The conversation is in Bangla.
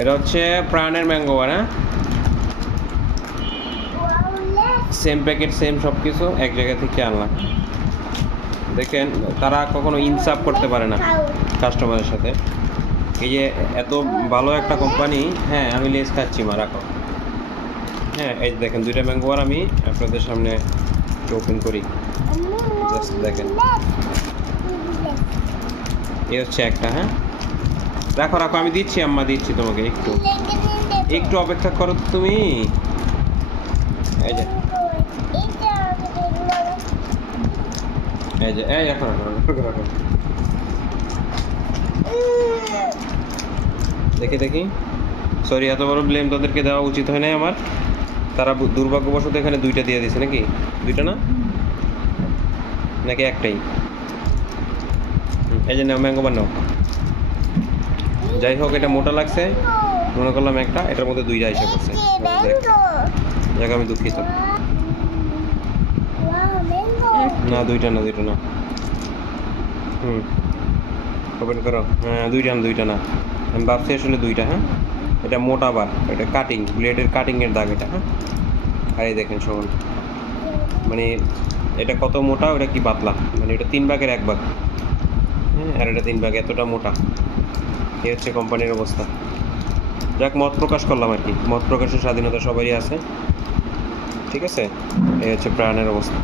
এটা হচ্ছে প্রাণের ম্যাঙ্গো বার, হ্যাঁ সেম প্যাকেট সেম সব কিছু এক জায়গা থেকে আনলাম। দেখেন তারা কখনো ইনসাফ করতে পারে না কাস্টমারের সাথে। এই যে এত ভালো একটা কোম্পানি। হ্যাঁ আমি লেস খাচ্ছি, মা রাখো। হ্যাঁ এই দেখেন দুইটা ম্যাঙ্গো বার আমি আপনাদের সামনে ওপেন করি, জাস্ট দেখেন। এই হচ্ছে একটা, হ্যাঁ রাখো রাখো, আমি দিচ্ছি আম্মা, দিচ্ছি তোমাকে। একটু একটু অপেক্ষা করো তুমি। এই যে এই যে এই এখন রাখো। দেখি দেখি, সরি এত বড় ব্লেম তাদেরকে দেওয়া উচিত হয় নাই আমার। তারা দুর্ভাগ্যবশত এখানে দুইটা দিয়ে দিয়েছে। নাকি দুইটা না, নাকি একটাই? এই যে নাও ম্যাঙ্গো বানাও। যাই হোক এটা মোটা লাগছে, মনে করলাম একটা, এটার মধ্যে দুইটা এসে পড়ছে। যাক আমি দুঃখিত। না দুইটা না, দুইটা না। ওপেন করো। হ্যাঁ দুইটা না, আমি ভাবছি আসলে দুইটা। হ্যাঁ এটা মোটা বার, এটা কাটিং, ব্লেডের কাটিংয়ের দাগ এটা। হ্যাঁ আর এই দেখেন শোন, মানে এটা কত মোটা, ওটা কি পাতলা, মানে এটা 3 ভাগের 1 ভাগ। হ্যাঁ আর এটা 3 ভাগ, এতটা মোটা। এই হচ্ছে কোম্পানির অবস্থা। যাক মত প্রকাশ করলাম আর কি, মত প্রকাশের স্বাধীনতা সবারই আছে, ঠিক আছে। এই হচ্ছে প্রাণের অবস্থা।